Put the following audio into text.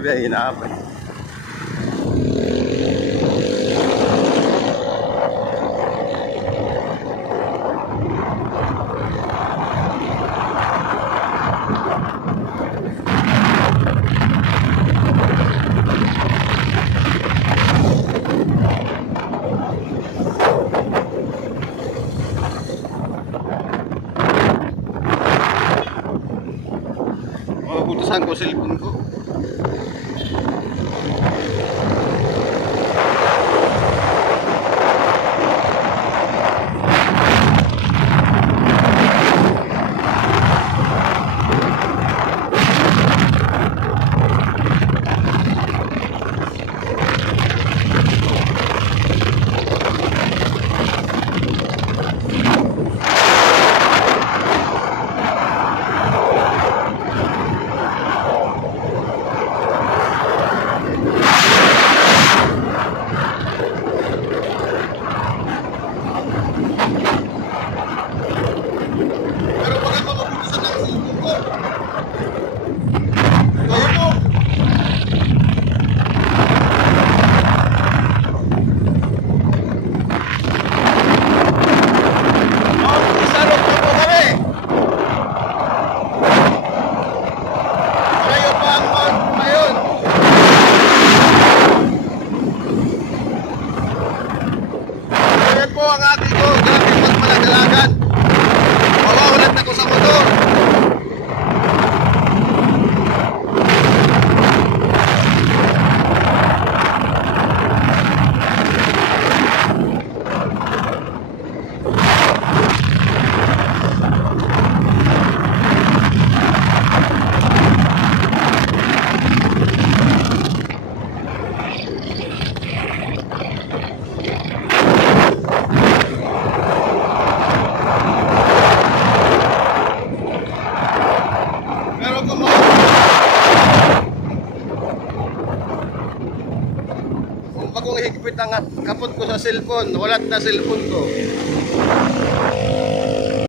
Kulay hinahabay. Mabutusan ko cellphone ko. Ang ate ko, grabe magmalagalagan. Mawawalan ako sa motor. Kung bagong higpit ang kapot ko sa cellphone, walat na cellphone ko.